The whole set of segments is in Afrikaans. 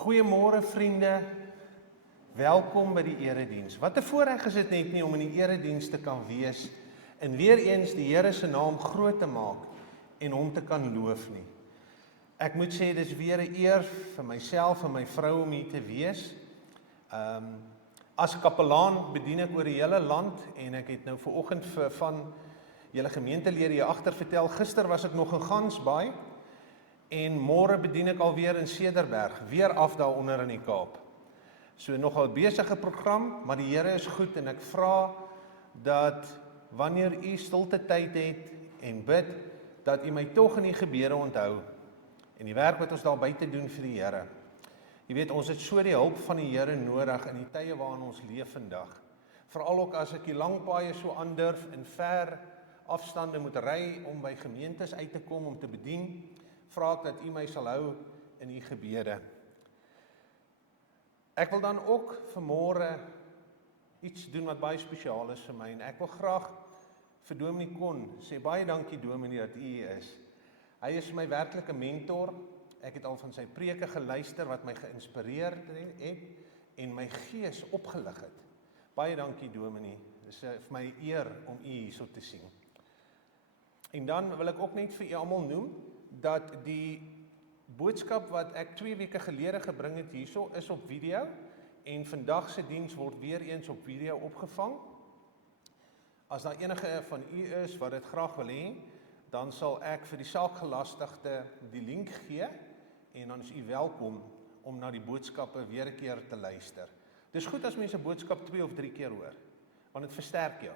Goeiemôre vriende, welkom by die erediens. Wat 'n voorreg is dit net nie om in die erediens te kan wees en weer eens die Here se naam groot te maak en hom te kan loof nie. Ek moet sê dis weer 'n eer vir myself en my vrou om hier te wees. As kapelaan bedien ek oor die hele land en ek het nou vanoggend van julle gemeentelede hier agter vertel, gister was ek nog in Gansbaai en môre bedien ek alweer in Cederberg, weer af daaronder in die Kaap. So nogal besige program, maar die Here is goed en ek vra dat wanneer u stilte tyd het en bid, dat u my tog in die gebede onthou en die werk wat ons daar buite doen vir die Here. Jy weet, ons het so die hulp van die Here nodig in die tye waarin ons leef vandag. Veral ook as ek die lang paaie so aandurf en ver afstande moet ry om by gemeentes uit te kom om te bedien, vra ek dat u my sal hou in die gebede. Ek wil dan ook vanmôre iets doen wat baie spesiaal is vir my en ek wil graag vir Dominee Kon sê baie dankie Dominee dat u hier is. Hy is my werklike mentor. Ek het al van sy preke geluister wat my geïnspireer het en my gees opgelig het. Baie dankie Dominee. Dit is vir my eer om u hierso te sien. En dan wil ek ook net vir u almal noem dat die boodskap wat ek 2 weke gelede gebring het hierso is op video en vandag se diens word weer eens op video opgevang. As daar enige van u is wat dit graag wil hê, dan sal ek vir die saakgelastigde die link gee en dan is u welkom om na die boodskappe weer 'n keer te luister. Dis goed as mense 'n boodskap 2 of 3 keer hoor, want dit versterk jou.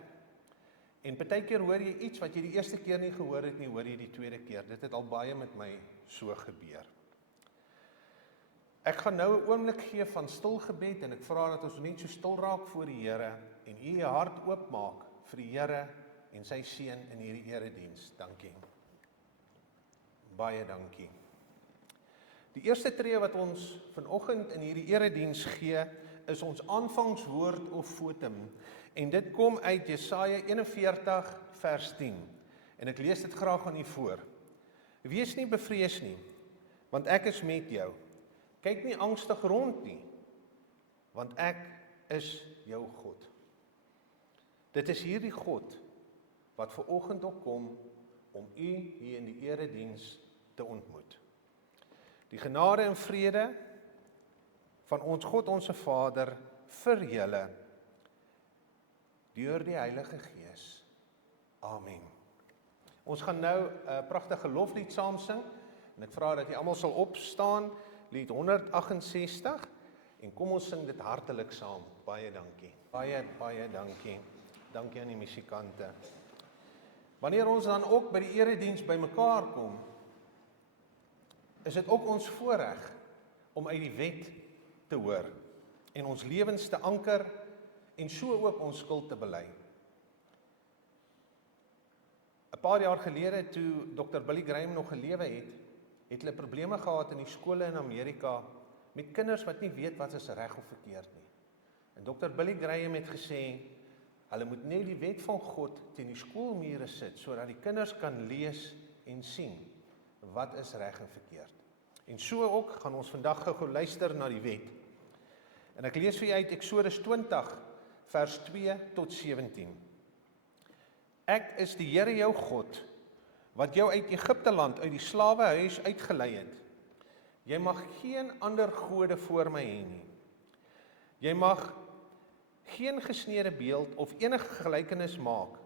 En partykeer hoor jy iets wat jy die eerste keer nie gehoor het nie, hoor jy die tweede keer. Dit het al baie met my so gebeur. Ek gaan nou 'n oomblik gee van stil gebed en ek vra dat ons net so stil raak voor die Here en u jou hart oopmaak vir die Here en sy seën in hierdie erediens. Dankie. Baie dankie. Die eerste tree wat ons vanoggend in hierdie erediens gee, is ons aanvangswoord of fotum. En dit kom uit Jesaja 41 vers 10. En ek lees dit graag aan u voor. Wees nie bevrees nie, want ek is met jou. Kyk nie angstig rond nie, want ek is jou God. Dit is hierdie God wat vanoggend ook kom om u hier in die erediens te ontmoet. Die genade en vrede van ons God, ons Vader, vir julle, deur die Heilige Gees. Amen. Ons gaan nou 'n pragtige loflied saam sing, en ek vra dat jy almal sal opstaan, lied 168, en kom ons sing dit hartelik saam. Baie dankie. Baie dankie. Dankie aan die musikante. Wanneer ons dan ook by die erediens bymekaar kom, is dit ook ons voorreg om uit die wet te hoor en ons lewens te anker en so ook ons skuld te bely. 'n Paar jaar gelede toe Dr. Billy Graham nog gelewe het hulle probleme gehad in die skole in Amerika met kinders wat nie weet wat is reg of verkeerd nie. En Dr. Billy Graham het gesê, hulle moet net die wet van God teen die skoolmure sit, sodat die kinders kan lees en sien wat is reg en verkeerd. En so ook gaan ons vandag gou luister na die wet. En ek lees vir jy uit Eksodus 20 vers 2 tot 17. Ek is die Here jou God, wat jou uit Egipte land, uit die slawehuis uitgelei het. Jy mag geen ander gode voor my hê nie. Jy mag geen gesneede beeld of enige gelykenis maak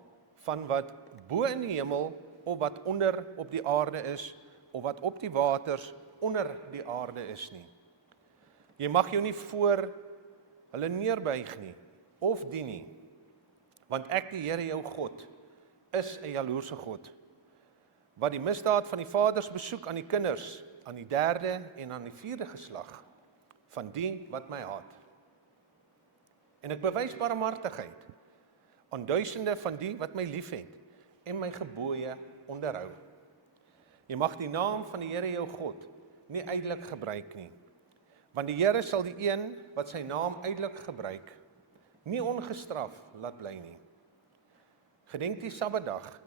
van wat bo in die hemel of wat onder op die aarde is of wat op die waters onder die aarde is nie. Jy mag jou nie voor hulle neerbuig nie of dien nie, want ek die Here jou God is 'n jaloerse God, wat die misdaad van die vaders besoek aan die kinders, aan die 3de en aan die 4de geslag, van die wat my haat. En ek bewys barmhartigheid aan duisende van die wat my liefhet en my gebooie onderhou. Jy mag die naam van die Here jou God nie uitelik gebruik nie, want die Here sal die een wat sy naam uitelik gebruik, nie ongestraf laat bly nie. Gedenk die Sabbatdag,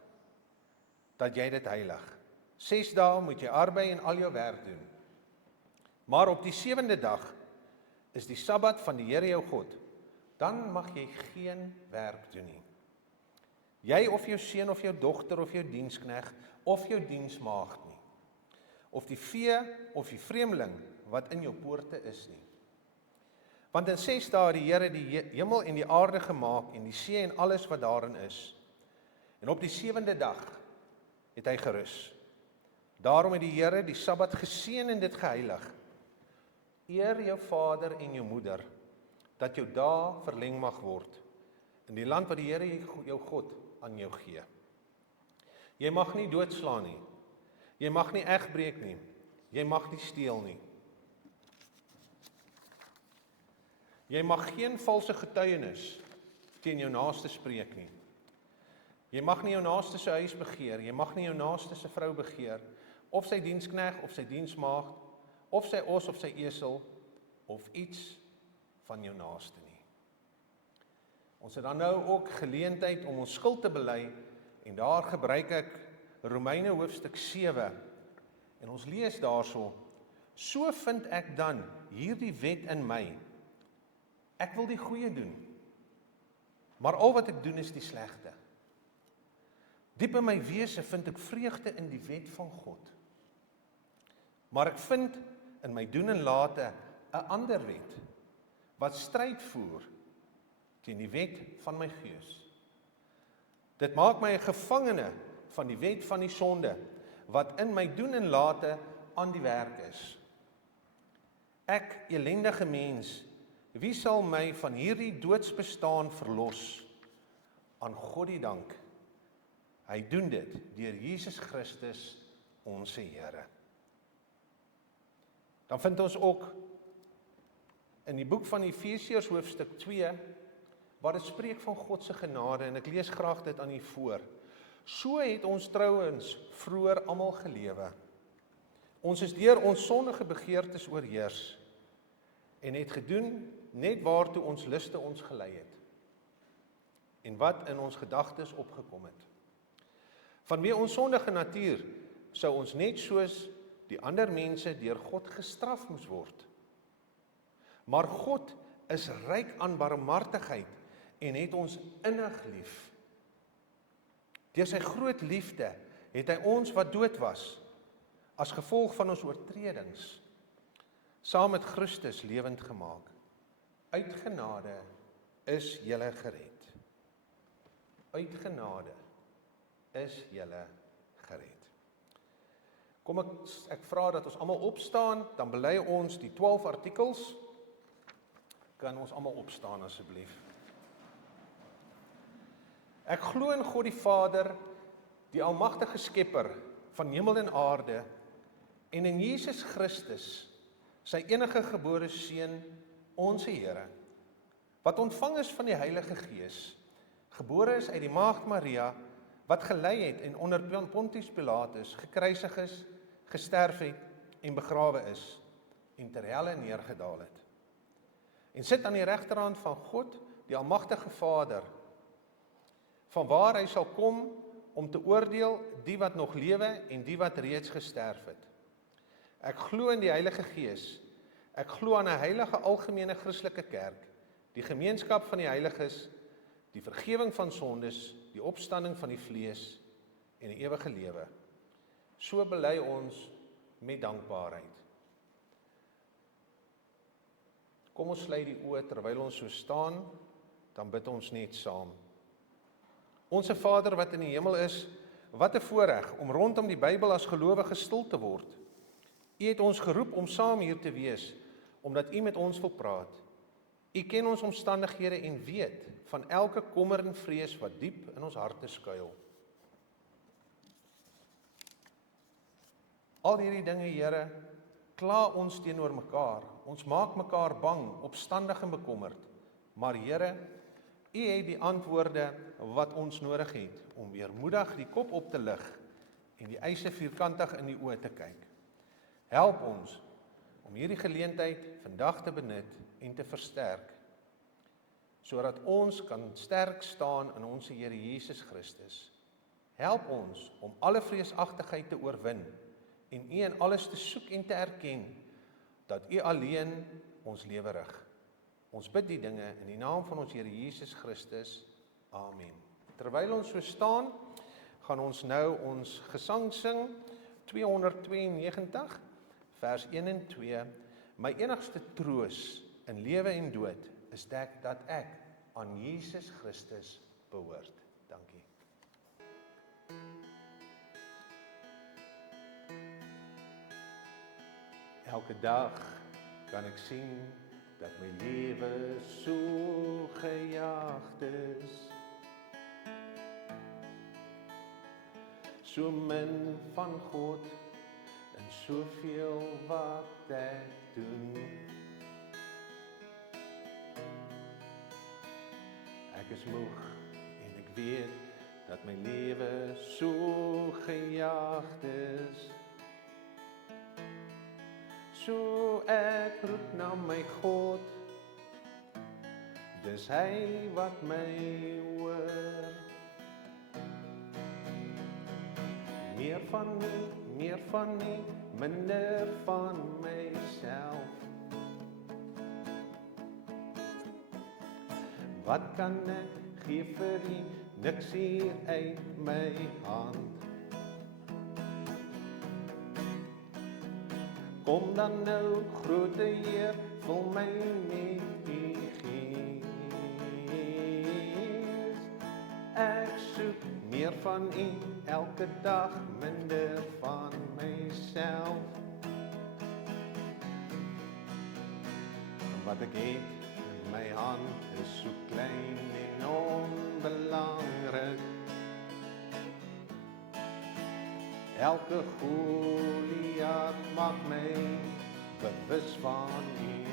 dat jy dit heilig. 6 dae moet jy arbei en al jou werk doen. Maar op die 7de dag is die Sabbat van die Here jou God. Dan mag jy geen werk doen nie. Jy of jou seun of jou dogter of jou dienskneg of jou diensmaagd nie. Of die vee of die vreemdeling wat in jou poorte is nie. Want in 6 dae het die Here die hemel en die aarde gemaak en die see en alles wat daarin is. En op die 7de dag het hy gerus. Daarom het die Here die Sabbat geseën en dit geheilig. Eer jou vader en jou moeder, dat jou dae verleng mag word, in die land wat die Here jou God aan jou gee. Jy mag nie doodslaan nie, jy mag nie egbreek nie, jy mag nie steel nie. Jy mag geen valse getuienis teen jou naaste spreek nie. Jy mag nie jou naaste se huis begeer, jy mag nie jou naaste se vrou begeer, of sy dienskneg, of sy diensmaagd, of sy os, of sy esel, of iets van jou naaste nie. Ons het dan nou ook geleentheid om ons skuld te bely, en daar gebruik ek Romeine hoofstuk 7, en ons lees daarso, so vind ek dan hierdie wet in my, ek wil die goeie doen, maar al wat ek doen is die slegte. Diep in my wese vind ek vreugde in die wet van God. Maar ek vind in my doen en late 'n ander wet, wat stryd voer teen die wet van my gees. Dit maak my 'n gevangene van die wet van die sonde, wat in my doen en late aan die werk is. Ek, elendige mens, wie sal my van hierdie doodsbestaan verlos? Aan God die dank. Hy doen dit deur Jesus Christus, ons Here. Dan vind ons ook in die boek van Efesiërs hoofstuk 2, waar dit spreek van God se genade, en ek lees graag dit aan u voor. So het ons trouens vroeër almal gelewe. Ons is deur ons sondige begeertes oorheers, en het gedoen net waartoe ons luste ons gelei het, en wat in ons gedagtes opgekom het. Vanweë ons sondige natuur sou ons net soos die ander mense deur God gestraf moes word. Maar God is ryk aan barmhartigheid en het ons innig lief. Deur sy groot liefde het hy ons wat dood was, as gevolg van ons oortredings, saam met Christus lewend gemaak. Uit genade is julle gered. Uit genade is julle gered. Kom ek vra dat ons almal opstaan, dan bely ons die 12 artikels. Kan ons almal opstaan asseblief? Ek glo in God die Vader, die almagtige skepper van hemel en aarde, en in Jesus Christus, sy enige gebore seun, ons Here, wat ontvang is van die Heilige Gees, gebore is uit die maagd Maria, wat gelei het en onder Pontius Pilatus gekruisig is, gesterf het en begrawe is, en ter helle neergedaal het. En sit aan die regterhand van God, die almagtige Vader, vanwaar hy sal kom om te oordeel die wat nog lewe en die wat reeds gesterf het. Ek glo in die Heilige Gees, ek glo aan 'n heilige algemene Christelike kerk, die gemeenskap van die heiliges, die vergifnis van sondes, die opstanding van die vlees en die ewige lewe. So bely ons met dankbaarheid. Kom ons sluit die oë terwyl ons so staan, dan bid ons net saam. Onse Vader wat in die hemel is, wat 'n voorreg om rondom die Bybel as gelowige stil te word. U het ons geroep om saam hier te wees, omdat u met ons wil praat. U ken ons omstandighede en weet van elke kommer en vrees wat diep in ons harte skuil. Al hierdie dinge, Here, kla ons teenoor mekaar. Ons maak mekaar bang, opstandig en bekommerd. Maar Here, u het die antwoorde wat ons nodig het om weermoedig die kop op te lig en die eise vierkantig in die oë te kyk. Help ons om hierdie geleentheid vandag te benut en te versterk, sodat ons kan sterk staan in ons Here Jesus Christus. Help ons om alle vreesagtigheid te oorwin en u in alles te soek en te erken, dat U alleen ons lewe rig. Ons bid die dinge in die naam van ons Here Jesus Christus. Amen. Terwyl ons so staan, gaan ons nou ons gesang sing, 292, vers 1 en 2. My enigste troos in lewe en dood is dat ek aan Jesus Christus behoort. Dankie. Elke dag kan ek sien dat my lewe so gejaagd is. So min van God en soveel wat ek doen. Ek is moeg en ek weet dat my lewe so gejaagd is. So ek roep na my God, dis hy wat my hoor. Meer van nie, minder van myself. Wat kan ek gee vir U, niks hier uit my hand. Kom dan nou, grote Heer, vul my met U Gees. Ek soek meer van U, elke dag minder van myself. Wat ek het in my hand is so klein en onbelangrik. Elke Goliat maak my bewus van U.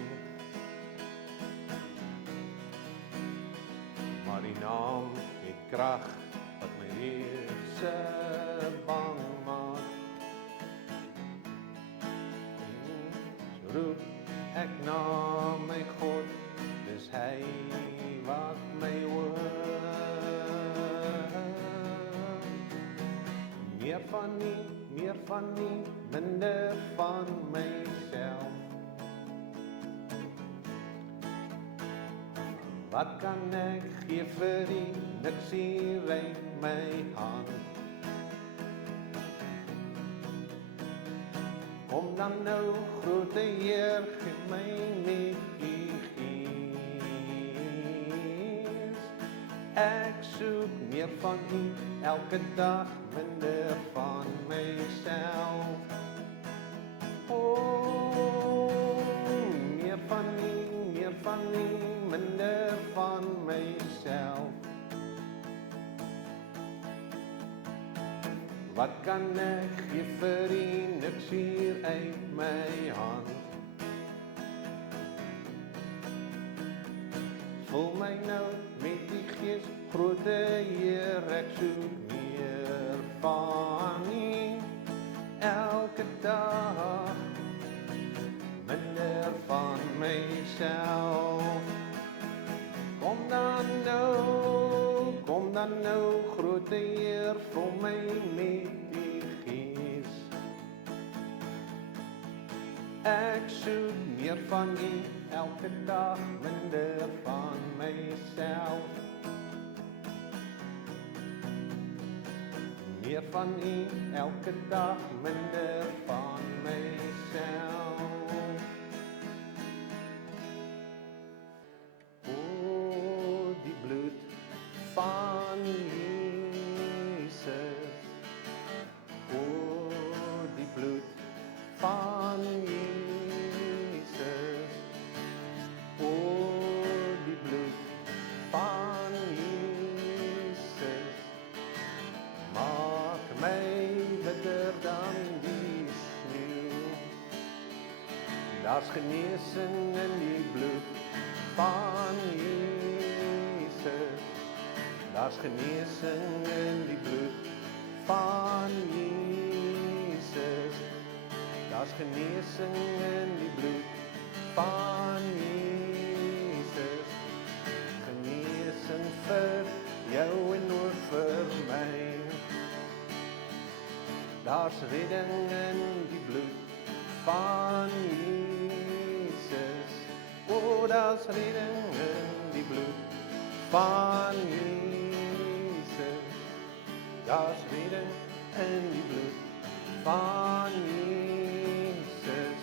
Maar die naam het krag wat my reuse bang maak. So roep ek na my God, dis hy wat my hoor. Meer van nie, minder van myself. Wat kan ek gee vir U, niks hier uit my hand. Kom dan nou, grote Heer, gee my met U Gees. Ek soek meer van U, elke dag minder van myself. Meer van nie, minder van myself. Wat kan ek gee vir U, niks hier uit my hand. Vul my nou met die Gees, grote Heer, ek soek meer van U, elke dag, minder van myself. Kom dan nou, grote Heer, vul my met die Gees. Ek soek meer van U, elke dag, minder van myself. Meer van U, elke dag, minder van myself. O, die bloed van Jesus. O, die bloed van Jesus. O, die bloed van Jesus. Maak my witter dan die sneeu. Daar's genesing in die bloed van Jesus. Daar's genesing in die bloed van Jesus. Daar's genesing in die bloed van Jesus. Genesing vir jou en ook vir my. Daar's redding in die bloed van Jesus. O, daar's redding in die bloed van Jesus. Daar's redding in die bloed van Jesus.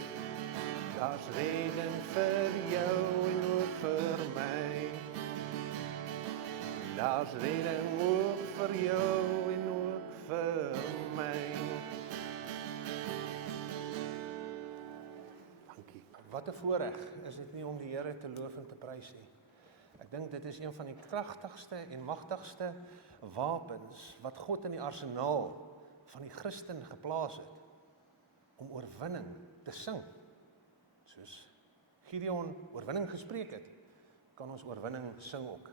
Daar's redding vir jou en ook vir my. Daar's redding ook vir jou en ook vir my. Dankie. Wat 'n voorreg is dit nie om die Here te loof en te prys nie. Ek dink dit is een van die kragtigste en magtigste wapens wat God in die arsenaal van die Christen geplaas het om oorwinning te sing. Soos Gideon oorwinning gespreek het, kan ons oorwinning sing ook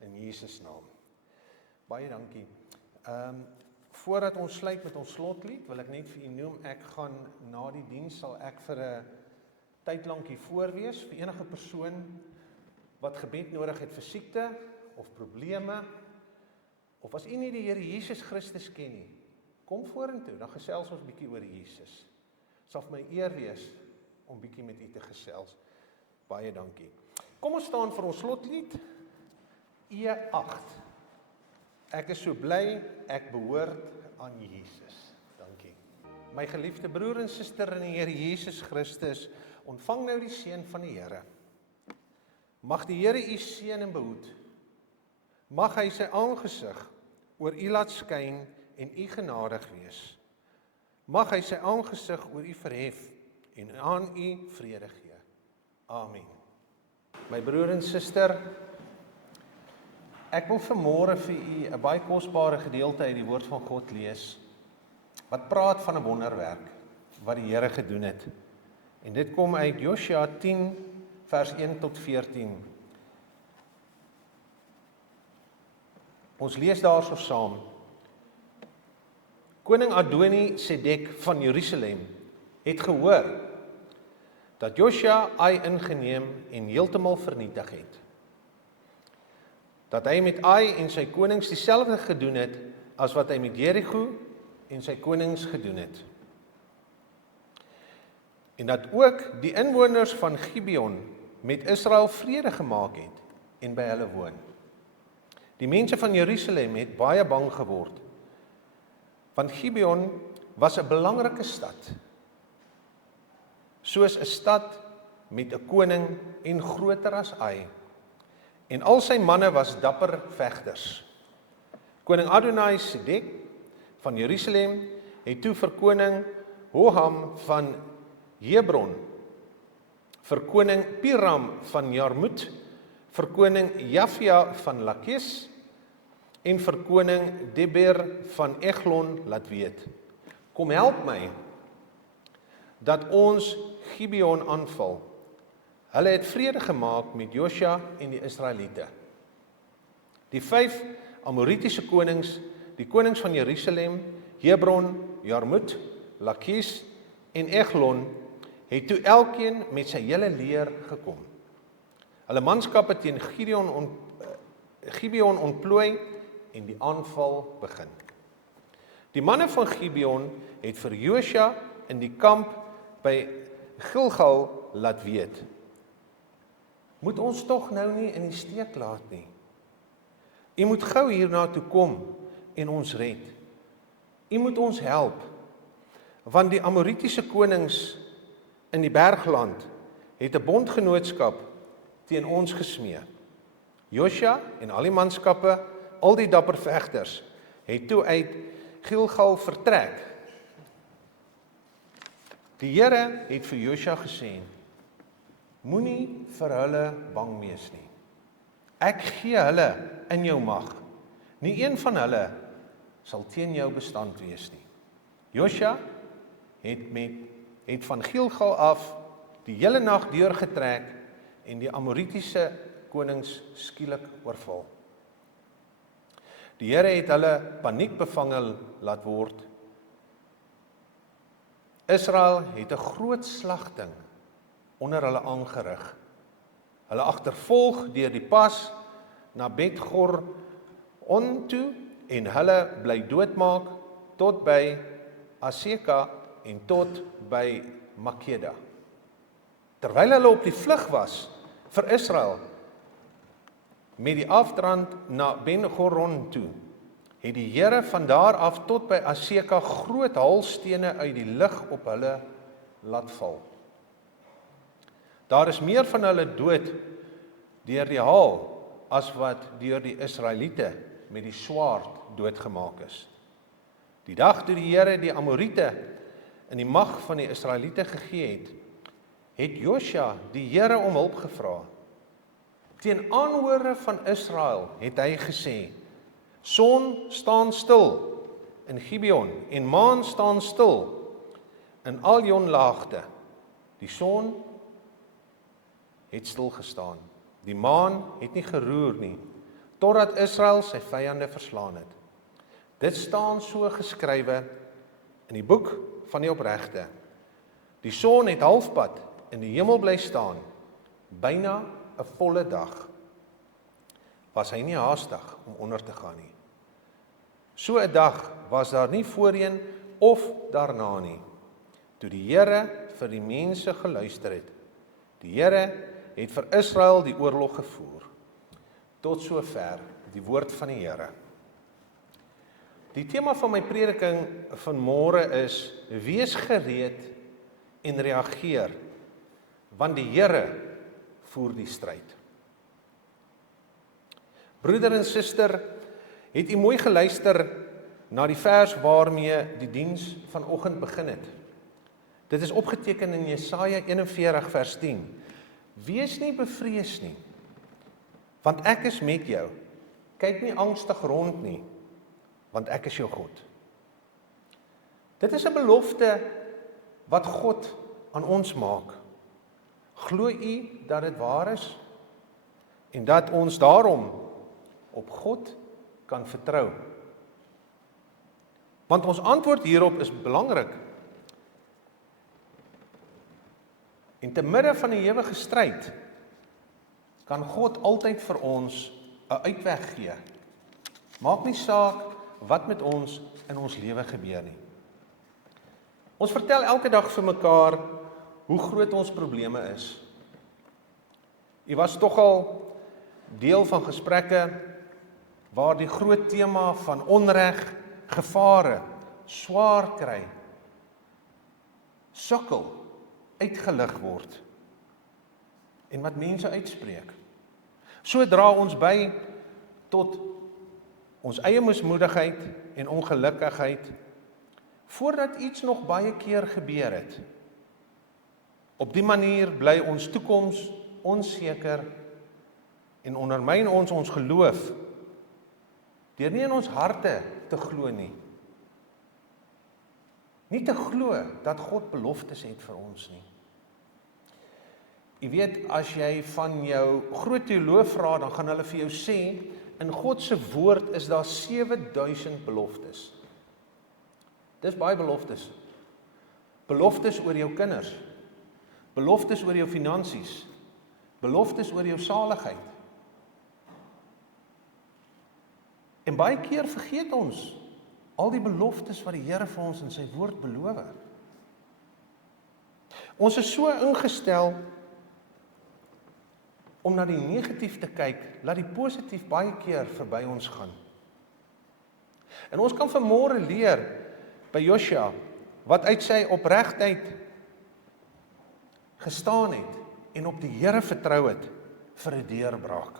in Jesus naam. Baie dankie. Voordat ons sluit met ons slotlied, wil ek net vir u noem, ek gaan na die diens sal ek vir 'n tyd lank hier voor wees vir enige persoon wat gebed nodig het vir siekte of probleme, of as u nie die Here Jesus Christus ken nie, kom vorentoe, dan gesels ons bietjie oor Jesus. Sal vir my eer wees om bietjie met u te gesels. Baie dankie. Kom ons staan vir ons slotlied, E8. Ek is so bly, ek behoort aan Jesus. Dankie. My geliefde broer en suster in die Here Jesus Christus, ontvang nou die seën van die Here. Mag die Here u seën en behoed. Mag hy sy aangesig oor u laat skyn en u genadig wees. Mag hy sy aangesig oor u verhef en aan u vrede gee. Amen. My broer en suster, ek wil vanmôre vir u 'n baie kosbare gedeelte uit die woord van God lees, wat praat van 'n wonderwerk wat die Here gedoen het. En dit kom uit Josua 10 vers 1 tot 14. Ons lees daarso saam. Koning Adoni Sedek van Jerusalem het gehoor dat Josua Ai ingeneem en heeltemal vernietig het. Dat hy met Ai en sy konings dieselfde gedoen het as wat hy met Jerigo en sy konings gedoen het. En dat ook die inwoners van Gibeon met Israel vrede gemaak het en by hulle woon. Die mense van Jerusalem het baie bang geword, want Gibeon was 'n belangrike stad, soos 'n stad met 'n koning en groter as Ai. En al sy manne was dapper vegters. Koning Adoni Sedek van Jerusalem het toe vir koning Hoham van Hebron, vir koning Piram van Jarmut, vir koning Jafia van Lakis en vir koning Deber van Eglon laat weet: Kom help my dat ons Gibeon aanval. Hulle het vrede gemaak met Josua en die Israeliete. Die 5 Amoritiese konings, die konings van Jerusalem, Hebron, Jarmut, Lakis en Eglon, het toe elkeen met sy hele leer gekom. Hulle manskappe teen Gibeon ontplooi en die aanval begin. Die manne van Gibeon het vir Josua in die kamp by Gilgal laat weet: Moet ons tog nou nie in die steek laat nie. U moet gou hierna toe kom en ons red. U moet ons help, want die Amoritiese konings in die bergland het 'n bondgenootskap teen ons gesmee. Josua en al die manskappe, al die dapper vegters, het toe uit Gilgal vertrek. Die Here het vir Josua gesê: Moenie vir hulle bang wees nie. Ek gee hulle in jou mag. Nie een van hulle sal teen jou bestand wees nie. Josua het van Gilgal af die hele nag deurgetrek en die Amoritiese konings skielik oorval. Die Here het hulle paniekbevange laat word. Israel het 'n groot slagting onder hulle aangerig. Hulle agtervolg deur die pas na Bet-Goron toe en hulle bly doodmaak tot by Aseka en tot by Makeda. Terwyl hulle op die vlug was vir Israel, met die afdrand na Ben-Goron toe, het die Here van daar af tot by Aseka groot haalstene uit die lug op hulle laat val. Daar is meer van hulle dood deur die haal as wat deur die Israeliete met die swaard doodgemaak is. Die dag toe die Here die Amoriete in die mag van die Israeliete gegee het, het Josua die Here om hulp gevra. Teen aanhore van Israel het hy gesê, son staan stil in Gibeon en maan staan stil in Aljon laagte. Die son het stil gestaan. Die maan het nie geroer nie, totdat Israel sy vyande verslaan het. Dit staan so geskrywe in die boek van die opregte. Die son het halfpad in die hemel bly staan, byna 'n volle dag. Was hy nie haastig om onder te gaan nie. So 'n dag was daar nie voorheen of daarna nie, toe die Here vir die mense geluister het. Die Here het vir Israel die oorlog gevoer. Tot sover die woord van die Here. Die tema van my prediking vanmôre is, wees gereed en reageer, want die Here voer die stryd. Broeder en suster, het u mooi geluister na die vers waarmee die diens vanoggend begin het. Dit is opgeteken in Jesaja 41 vers 10. Wees nie bevrees nie, want ek is met jou. Kyk nie angstig rond nie, want ek is jou God. Dit is 'n belofte wat God aan ons maak. Glo u dat dit waar is en dat ons daarom op God kan vertrou? Want ons antwoord hierop is belangrik. En te midde van die ewige stryd kan God altyd vir ons 'n uitweg gee. Maak nie saak wat met ons in ons lewe gebeur nie. Ons vertel elke dag vir mekaar hoe groot ons probleme is. U was tog al deel van gesprekke waar die groot tema van onreg, gevare, swaar kry, sukkel, uitgelig word en wat mense uitspreek. So dra ons by tot ons eie mismoedigheid en ongelukkigheid voordat iets nog baie keer gebeur het. Op die manier bly ons toekoms onseker en ondermyn ons geloof deur nie in ons harte te glo nie. Nie te glo dat God beloftes het vir ons nie. Jy weet, as jy van jou groot teoloog vra, dan gaan hulle vir jou sê, in God se woord is daar 7000 beloftes. Dis baie beloftes. Beloftes oor jou kinders, beloftes oor jou finansies, beloftes oor jou saligheid. En baie keer vergeet ons al die beloftes wat die Here vir ons in sy woord beloof. Ons is so ingestel om na die negatief te kyk, laat die positief baie keer verby ons gaan. En ons kan vanmôre leer by Josua, wat uit sy opregtheid gestaan het en op die Here vertrou het vir 'n deurbraak.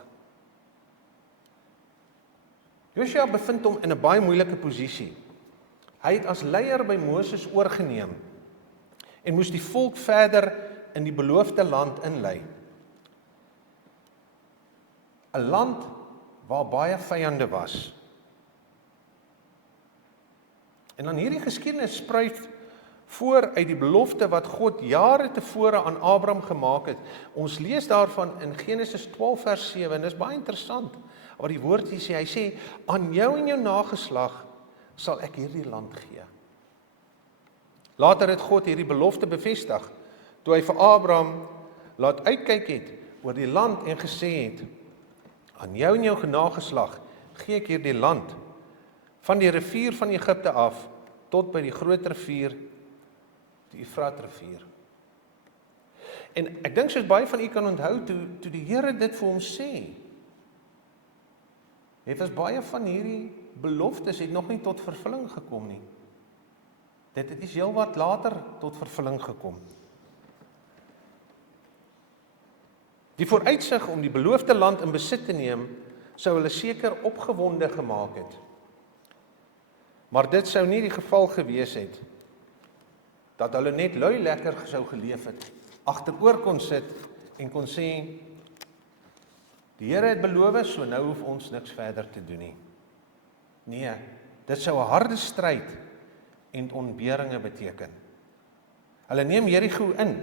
Josua bevind hom in 'n baie moeilike posisie. Hy het as leier by Moses oorgeneem en moes die volk verder in die beloofde land inlei. 'n Land waar baie vyande was. En dan hierdie geskiedenis spruit voor uit die belofte wat God jare tevore aan Abraham gemaak het. Ons lees daarvan in Genesis 12 vers 7 en dis baie interessant wat die woord hier sê. Hy sê, aan jou en jou nageslag sal ek hierdie land gee. Later het God hierdie belofte bevestig, toe hy vir Abraham laat uitkyk het oor die land en gesê het, aan jou en jou nageslag gee ek hierdie land, van die rivier van Egipte af, tot by die groot rivier, die Efrat rivier. En ek dink soos baie van u kan onthou, toe die Here dit vir hom sê, het baie van hierdie beloftes het nog nie tot vervulling gekom nie. Dit het heel wat later tot vervulling gekom. Die vooruitsig om die beloofde land in besit te neem, sou hulle seker opgewonde gemaak het. Maar dit sou nie die geval gewees het, dat hulle net lui lekker sou geleef het, agteroor kon sit en kon sê, die Here het beloof, so nou hoef ons niks verder te doen nie. Nee, dit sou 'n harde stryd en ontberinge beteken. Hulle neem Jerigo in,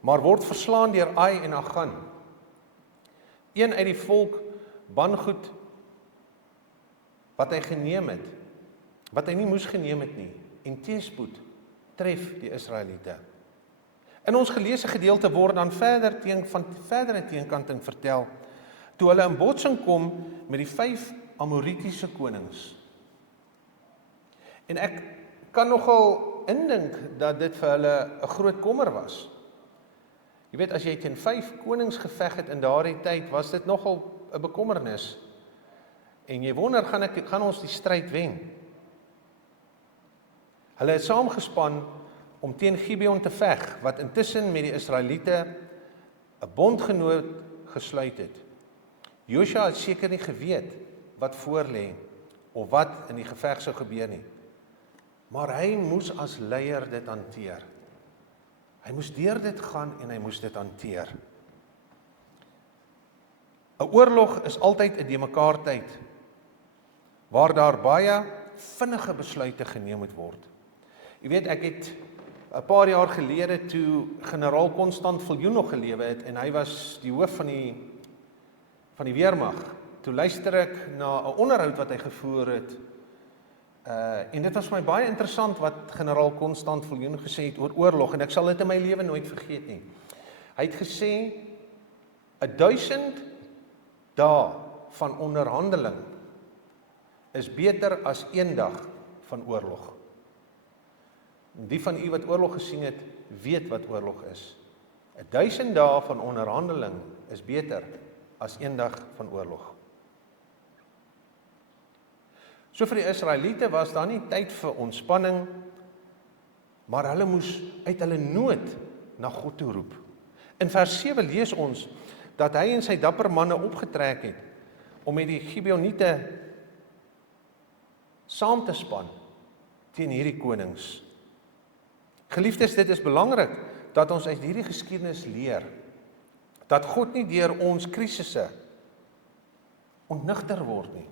maar word verslaan deur Ai en Agan. Een uit die volk bangoed wat hy geneem het, wat hy nie moes geneem het nie, en teëspoed tref die Israeliete. In ons geleesde gedeelte word dan verdere teenkanting vertel, toe hulle in botsing kom met die 5 Amoritiese konings. En ek kan nogal indink dat dit vir hulle 'n groot kommer was. Jy weet, as jy teen 5 konings geveg het in daardie tyd, was dit nogal 'n bekommernis. En jy wonder, gaan ons die stryd wen? Hulle het saamgespan om teen Gibeon te veg, wat intussen met die Israeliete 'n bondgenoot gesluit het. Josua het seker nie geweet wat voorlê of wat in die geveg sou gebeur nie. Maar hy moes as leier dit hanteer. Hy moes deur dit gaan en hy moes dit hanteer. 'n Oorlog is altyd 'n de-mekaar tyd, waar daar baie vinnige besluite geneem moet word. Jy weet, ek het 'n paar jaar gelede toe generaal Constant Viljoen nog gelewe het, en hy was die hoof van die weermag. Toe luister ek na 'n onderhoud wat hy gevoer het, en dit was vir my baie interessant wat generaal Constant Viljoen gesê het oor oorlog, en ek sal dit in my lewe nooit vergeet nie. Hy het gesê, 1000 dae van onderhandeling is beter as 1 dag van oorlog. Die van u wat oorlog gesien het, weet wat oorlog is. 1000 dae van onderhandeling is beter as 1 dag van oorlog. So vir die Israeliete was daar nie tyd vir ontspanning, maar hulle moes uit hulle nood na God toe roep. In vers 7 lees ons dat hy en sy dapper manne opgetrek het om met die Gibeoniete saam te span teen hierdie konings. Geliefdes, dit is belangrik dat ons uit hierdie geskiedenis leer dat God nie deur ons krisisse ontnigter word nie.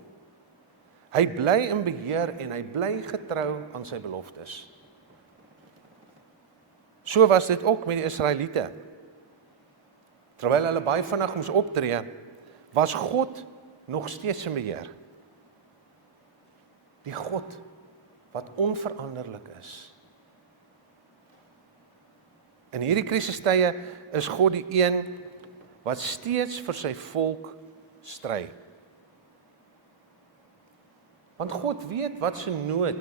Hy bly in beheer en hy bly getrou aan sy beloftes. So was dit ook met die Israeliete. Terwyl hulle baie vinnig moes optree, was God nog steeds in beheer. Die God wat onveranderlik is. In hierdie krisistye is God die een wat steeds vir sy volk stry. Want God weet wat se nood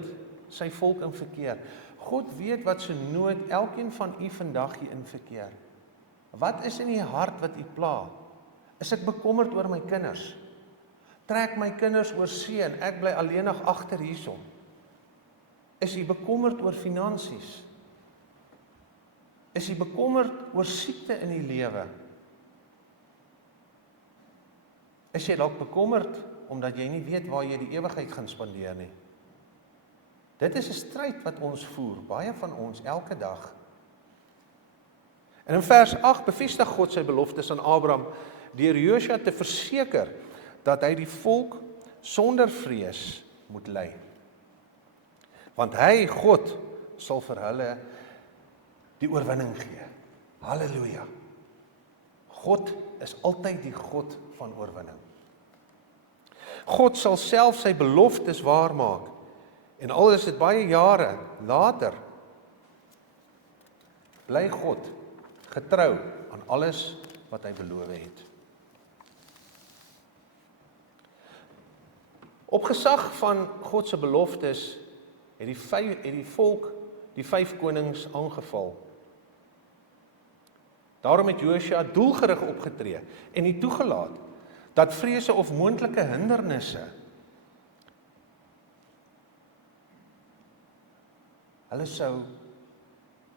sy volk in verkeer. God weet wat se nood elkeen van u vandag hier in verkeer. Wat is in die hart wat u pla? Is ek bekommerd oor my kinders? Trek my kinders oor see en ek bly alleenig agter hierson? Is u bekommerd oor finansies? Is u bekommerd oor siekte in die lewe? Is jy dalk bekommerd omdat jy nie weet waar jy die ewigheid gaan spandeer nie? Dit is 'n stryd wat ons voer, baie van ons elke dag. En in vers 8 bevestig God sy beloftes aan Abraham deur Josua te verseker dat hy die volk sonder vrees moet lei. Want hy, God, sal vir hulle die oorwinning gee. Halleluja. God is altyd die God van oorwinning. God sal self sy beloftes waarmaak. En al is dit baie jare later, bly God getrou aan alles wat hy beloof het. Op gesag van God se beloftes het die volk die 5 konings aangeval. Daarom het Josua doelgerig opgetree en nie toegelaat dat vrese of moontlike hindernisse hulle sou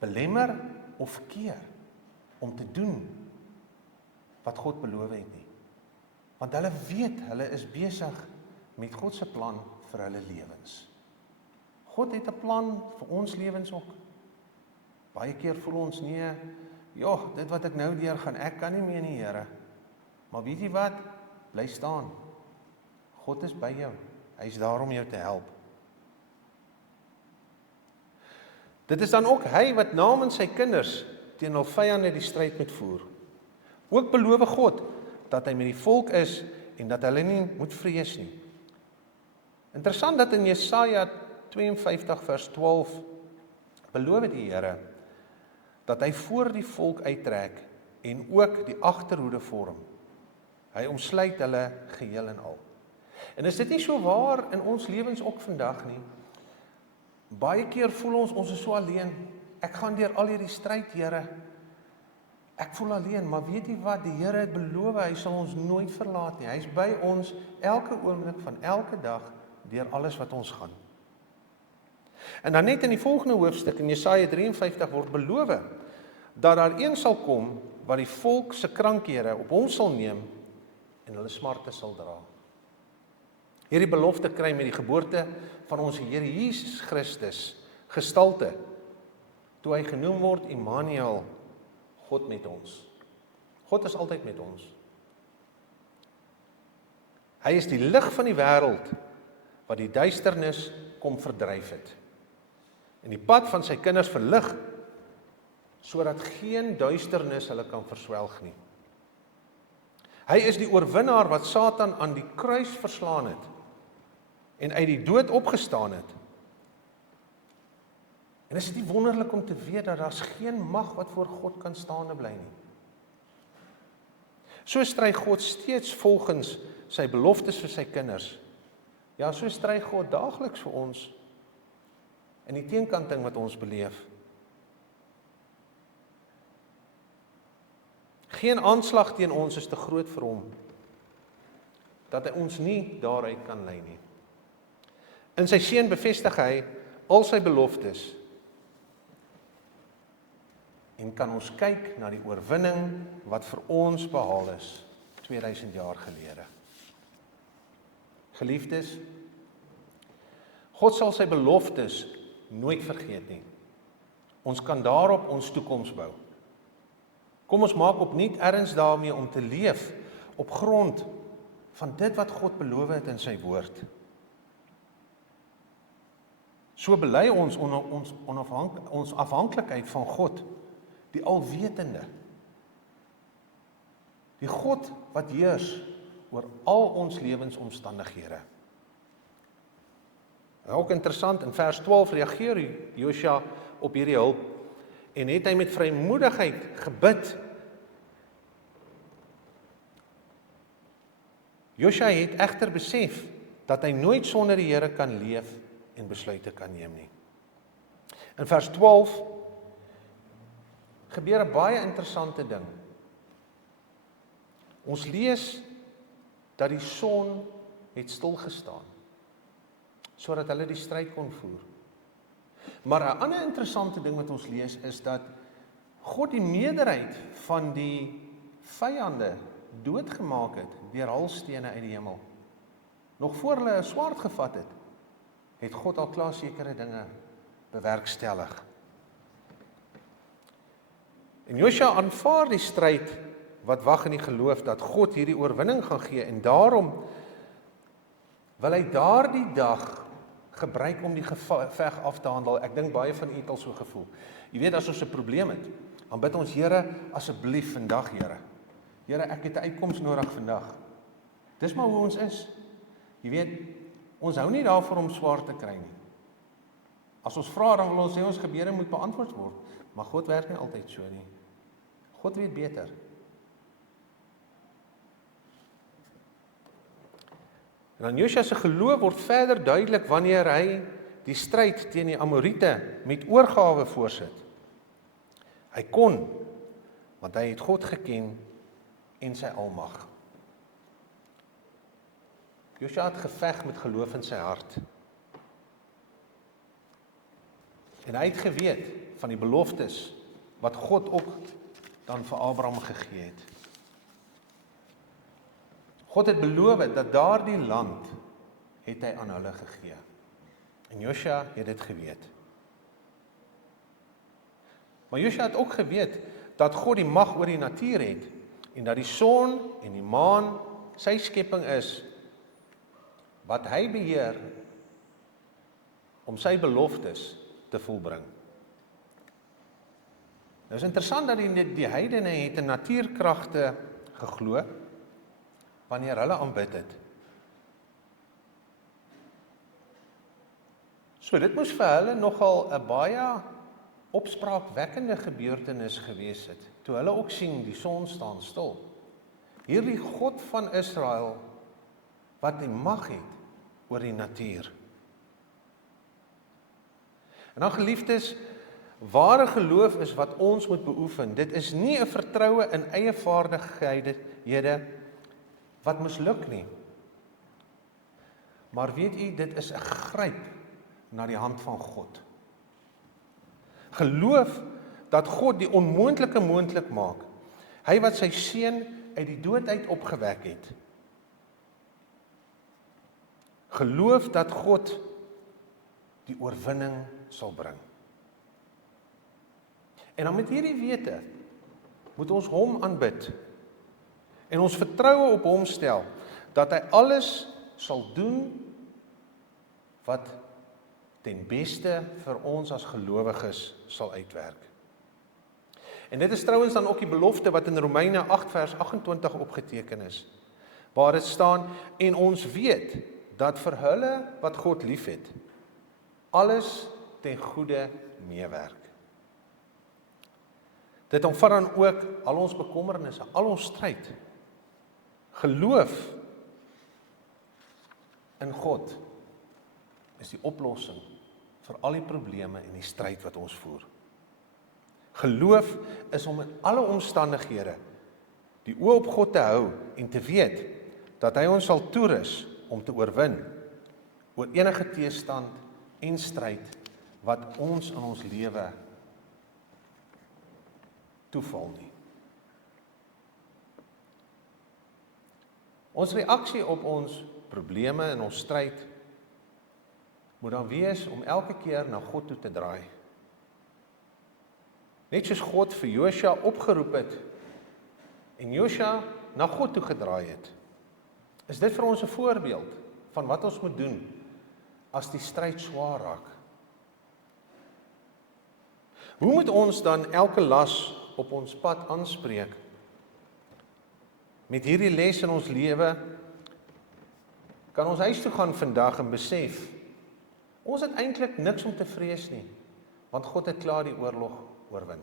belemmer of keer om te doen wat God beloof het nie. Want hulle weet, hulle is besig met God se plan vir hulle lewens. God het 'n plan vir ons lewens ook. Baie keer voel ons nee, ja, dit wat ek nou deur gaan, ek kan nie meer nie, Here. Maar weet jy wat? Bly staan. God is by jou. Hy is daar om jou te help. Dit is dan ook hy wat namens sy kinders teen hul vyande die stryd moet voer. Ook beloof God dat hy met die volk is en dat hulle nie moet vrees nie. Interessant dat in Jesaja 52 vers 12 beloof die Here dat hy voor die volk uittrek en ook die agterhoede vorm. Hy omsluit hulle geheel en al. En is dit nie so waar in ons lewens ook vandag nie? Baie keer voel ons is so alleen. Ek gaan deur al hierdie stryd, Here. Ek voel alleen, maar weet jy wat? Die Here het beloof, hy sal ons nooit verlaat nie. Hy is by ons elke oomblik van elke dag deur alles wat ons gaan. En dan net in die volgende hoofstuk in Jesaja 53 word beloof dat daar een sal kom wat die volk se krankhede op hom sal neem en hulle smarte sal dra. Hierdie belofte kry met die geboorte van ons Here Jesus Christus gestalte, toe hy genoem word Immanuel, God met ons. God is altyd met ons. Hy is die lig van die wêreld wat die duisternis kom verdryf het. En die pad van sy kinders verlig, sodat geen duisternis hulle kan verswelg nie. Hy is die oorwinnaar wat Satan aan die kruis verslaan het en uit die dood opgestaan het. En is dit nie wonderlik om te weet dat daar's geen mag wat voor God kan staande bly nie. So stry God steeds volgens sy beloftes vir sy kinders. Ja, so stry God daagliks vir ons in die teenkanting wat ons beleef. Geen aanslag teen ons is te groot vir hom, dat hy ons nie daaruit kan lei nie. In sy seun bevestig hy al sy beloftes en kan ons kyk na die oorwinning wat vir ons behaal is 2000 jaar gelede. Geliefdes, God sal sy beloftes nooit vergeet nie. Ons kan daarop ons toekoms bou. Kom ons maak opnuut erns daarmee om te leef op grond van dit wat God beloof het in sy woord. So bely ons ons afhanklikheid van God, die alwetende. Die God wat heers oor al ons lewensomstandighede. Ook interessant, in vers 12 reageer Josua op hierdie hulp en het hy met vrymoedigheid gebid. Josua het egter besef dat hy nooit sonder die Here kan leef en besluite kan neem nie. In vers 12 gebeur 'n baie interessante ding. Ons lees dat die son het stil gestaan, sodat hulle die stryd kon voer. Maar 'n ander interessante ding wat ons lees is dat God die meerderheid van die vyande doodgemaak het deur halstene uit die hemel. Nog voor hulle 'n swaard gevat het God al klaar sekere dinge bewerkstellig. En Josua aanvaar die stryd wat wag in die geloof dat God hierdie oorwinning gaan gee en daarom wil hy daardie dag gebruik om die geveg af te handel. Ek dink baie van u het al so gevoel. Jy weet, as ons 'n probleem het, dan bid ons Here, asseblief vandag, Here. Here, ek het 'n uitkoms nodig vandag. Dis maar hoe ons is. Jy weet, ons hou nie daarvoor om swaar te kry nie. As ons vra, dan wil ons sê ons gebede moet beantwoord word, maar God werk nie altyd so nie. God weet beter. En dan Josua se geloof word verder duidelik wanneer hy die stryd teen die Amoriete met oorgawe voorsit. Hy kon want hy het God geken en sy almag. Josua het geveg met geloof in sy hart. En hy het geweet van die beloftes wat God ook dan vir Abraham gegee het. God het beloof dat daardie land het hy aan hulle gegee. En Josua het dit geweet. Maar Josua het ook geweet dat God die mag oor die natuur het en dat die son en die maan sy skepping is wat hy beheer om sy beloftes te volbring. Nou is interessant dat die heidene het in natuurkragte geglo wanneer hulle aanbid het. So dit moes vir hulle nogal 'n baie opspraakwekkende gebeurtenis gewees het, toe hulle ook sien die son staan stil. Hierdie God van Israel wat die mag het oor die natuur. En dan geliefdes, ware geloof is wat ons moet beoefen. Dit is nie 'n vertroue in eie vaardighede wat misluk nie. Maar weet u, dit is 'n gryp na die hand van God. Geloof dat God die onmoontlike moontlik maak. Hy wat sy seun uit die dood uit opgewek het. Geloof dat God die oorwinning sal bring. En dan met hierdie wete moet ons hom aanbid en ons vertroue op hom stel dat hy alles sal doen wat ten beste vir ons as gelowiges sal uitwerk. En dit is trouwens dan ook die belofte wat in Romeine 8 vers 28 opgeteken is, waar dit staan, en ons weet dat vir hulle wat God liefhet, alles ten goeie meewerk. Dit omvat dan ook al ons bekommernisse, al ons stryd. Geloof in God is die oplossing vir al die probleme en die stryd wat ons voer. Geloof is om in alle omstandighede die oë op God te hou en te weet dat hy ons sal toerus om te oorwin oor enige teestand en stryd wat ons in ons lewe toeval nie. Ons reaksie op ons probleme en ons stryd moet dan wees om elke keer na God toe te draai. Net soos God vir Josua opgeroep het en Josua na God toe gedraai het, is dit vir ons 'n voorbeeld van wat ons moet doen as die stryd swaar raak. Hoe moet ons dan elke las op ons pad aanspreek? Met hierdie les in ons lewe kan ons huis toe gaan vandag en besef, ons het eintlik niks om te vrees nie, want God het klaar die oorlog oorwin.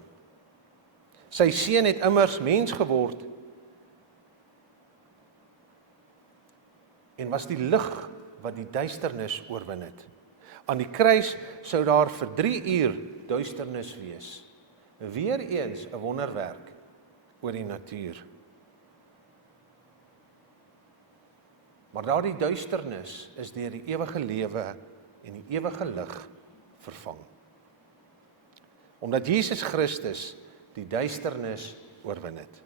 Sy seun het immers mens geword en was die lig wat die duisternis oorwin het. Aan die kruis sou daar vir 3 uur duisternis wees. Weereens 'n wonderwerk oor die natuur. Maar daardie duisternis is deur die ewige lewe en die ewige lig vervang. Omdat Jesus Christus die duisternis oorwin het.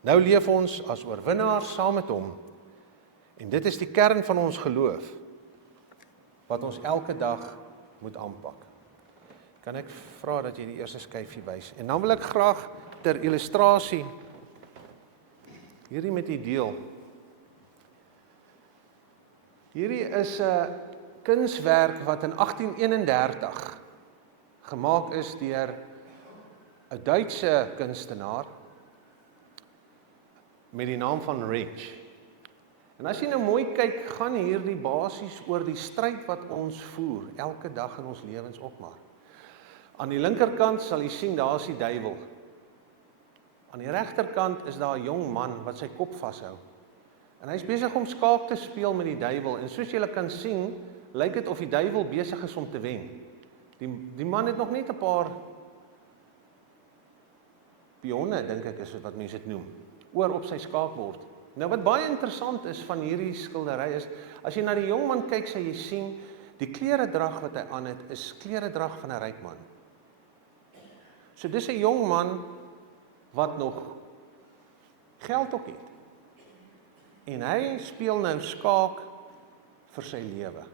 Nou leef ons as oorwinnaars saam met hom, en dit is die kern van ons geloof, wat ons elke dag moet aanpak. Kan ek vra dat jy die eerste skyfie wys? En dan wil ek graag ter illustrasie hierdie met u deel. Hierdie is 'n kunswerk wat in 1831 gemaak is deur 'n Duitse kunstenaar met die naam van Rich. En as jy nou mooi kyk, gaan hierdie basies oor die stryd wat ons voer elke dag in ons lewens ook maar. Aan die linkerkant sal jy sien, daar is die duiwel. Aan die regterkant is daar 'n jong man wat sy kop vashou. En hy is besig om skaak te speel met die duiwel. En soos julle kan sien, lyk dit of die duiwel besig is om te wen. Die man het nog net 'n paar pionne, dink ek is wat mense dit noem, oor op sy skaakbord. Nou wat baie interessant is van hierdie skildery is, as jy na die jong man kyk, sal jy sien, die kleredrag wat hy aan het, is kleredrag van 'n ryk man. So dis 'n jong man, wat nog geld ook het. En hy speel nou skaak vir sy lewe.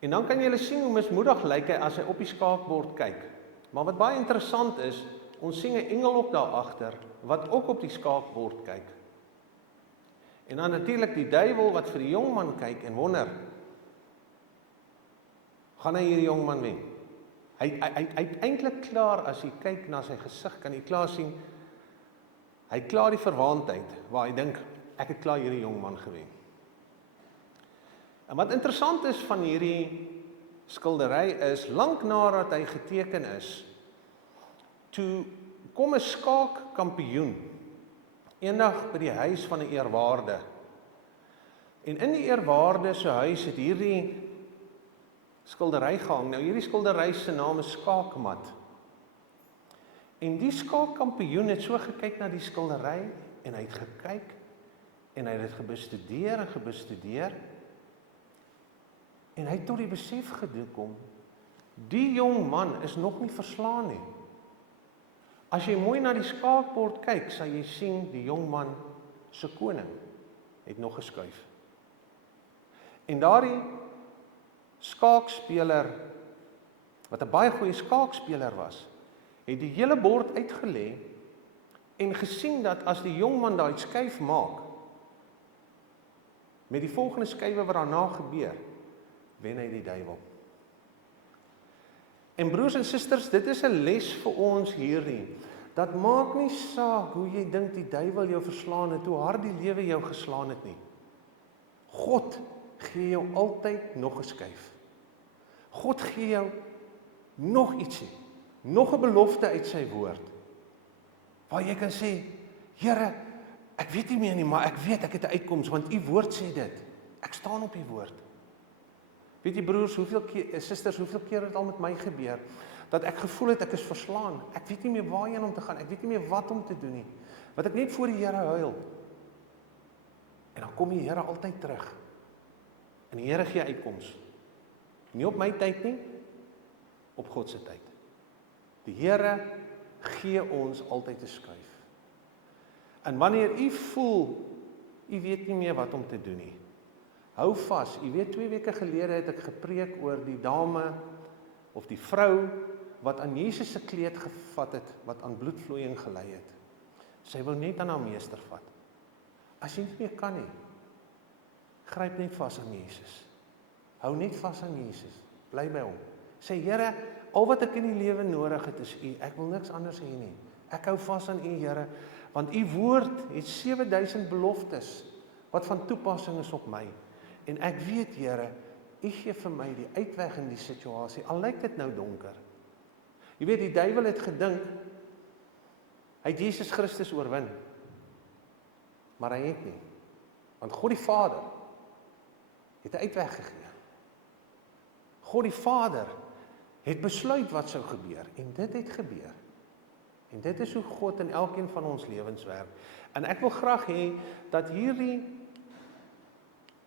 En dan kan jy sien hoe mismoedig lyk hy as hy op die skaakbord kyk. Maar wat baie interessant is, ons sien 'n engel ook daar agter wat ook op die skaakbord kyk. En dan natuurlik die duiwel wat vir die jong man kyk en wonder, gaan hy hierdie jong man wen? Hy eintlik klaar, as jy kyk na sy gesig, kan jy klaar sien, hy klaar die verwaandheid, waar hy dink, ek het klaar hierdie jong man gewen. En wat interessant is van hierdie skildery is, lank nadat hy geteken is, toe kom 'n skaakkampioen eendag by die huis van 'n eerwaarde. En in die eerwaarde se huis het hierdie skildery gehang. Nou hierdie skildery se naam is Skaakmat. En die skaakkampioen het so gekyk na die skildery en hy het gekyk en hy het dit gebestudeer en hy het tot die besef gekom, die jong man is nog nie verslaan nie. As jy mooi na die skaakbord kyk, sal jy sien die jong man se koning het nog geskuif. En daardie skaakspeler, wat 'n baie goeie skaakspeler was, het die hele bord uitgelê en gesien dat as die jong man daai skuif maak, met die volgende skuwe wat daarna gebeur, wen hy die duiwel. En broers en susters, dit is 'n les vir ons hierdie. Dat maak nie saak hoe jy dink die duiwel jou verslaan het, hoe hard die lewe jou geslaan het nie. God gee jou altyd nog 'n skuif. God gee jou nog ietsie, nog 'n belofte uit sy woord, waar jy kan sê, Here, ek weet nie meer nie, maar ek weet ek het 'n uitkoms, want u woord sê dit. Ek staan op u woord. Weet jy broers, susters, hoeveel keer het al met my gebeur, dat ek gevoel het ek is verslaan. Ek weet nie meer waarheen om te gaan, ek weet nie meer wat om te doen nie. Wat ek net voor die Here huil. En dan kom die Here altyd terug. En die Here gee uitkoms. Nie op my tyd nie, op God se tyd. Die Here gee ons altyd 'n skuif. En wanneer u voel, u weet nie meer wat om te doen nie, hou vas. U weet 2 weke gelede het ek gepreek oor die dame of die vrou wat aan Jesus se kleed gevat het, wat aan bloedvloeiing gelei het. Sy wou net aan haar meester vat. As jy nie meer kan nie, gryp net vas aan Jesus. Hou net vas aan Jesus. Bly by hom. Sê, Here, al wat ek in die lewe nodig het is u. Ek wil niks anders hê nie. Ek hou vas aan u, Here, want u woord het 7000 beloftes wat van toepassing is op my. En ek weet, Here, u gee vir my die uitweg in die situasie, al lyk dit nou donker. Jy weet, die duiwel het gedink, hy het Jesus Christus oorwin. Maar hy het nie. Want God die Vader het 'n uitweg gegee. God die Vader het besluit wat sou gebeur. En dit het gebeur. En dit is hoe God in elkeen van ons lewens werk. En ek wil graag hê dat hierdie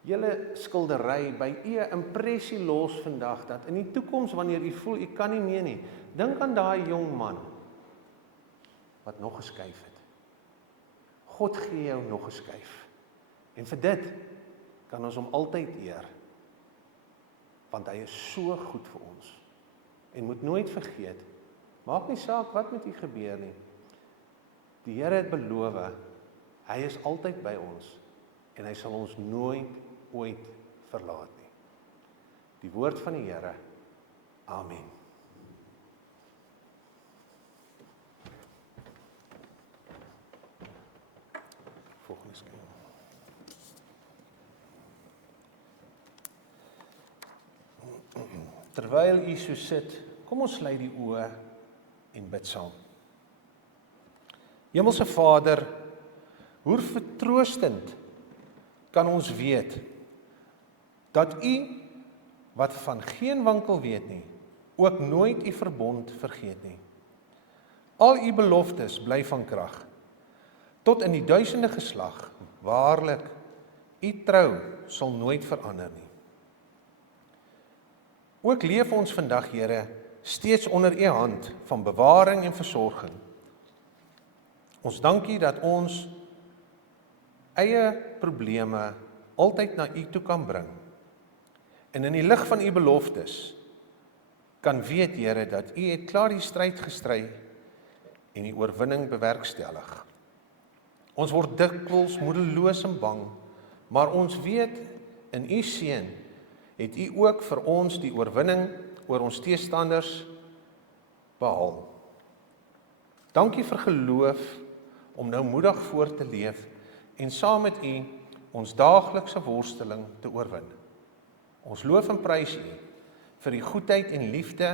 julle skildery by u 'n impressie los vandag, dat in die toekoms wanneer u voel u kan nie meer nie, dink aan daai jong man wat nog geskuif het. God gee jou nog 'n skuif. En vir dit kan ons hom altyd eer, want hy is so goed vir ons. En moet nooit vergeet, maak nie saak wat met u gebeur nie. Die Here het beloof, hy is altyd by ons en hy sal ons nooit ooit verlaat nie. Die woord van die Here. Amen. Volgende skyn. Terwyl u so sit, kom ons sluit die oë en bid saam. Hemelse Vader, hoe vertroostend kan ons weet dat u, wat van geen wankel weet nie, ook nooit u verbond vergeet nie. Al u beloftes bly van krag, tot in die duisende geslag. Waarlik, u trou sal nooit verander nie. Ook leef ons vandag, Here, steeds onder u hand van bewaring en versorging. Ons dank u dat ons eie probleme altyd na u toe kan bring. En in die lig van u beloftes kan weet, Here, dat u het klaar die stryd gestry en die oorwinning bewerkstellig. Ons word dikwels moedeloos en bang, maar ons weet in u seun het u ook vir ons die oorwinning oor ons teestanders behaal. Dankie vir geloof om nou moedig voort te leef en saam met u ons daaglikse worsteling te oorwin. Ons loof en prys u vir die goedheid en liefde,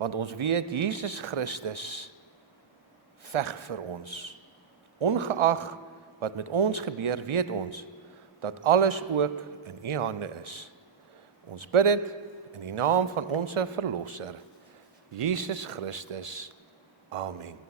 want ons weet Jesus Christus veg vir ons. Ongeag wat met ons gebeur, weet ons dat alles ook in u hande is. Ons bid dit in die naam van ons Verlosser, Jesus Christus. Amen.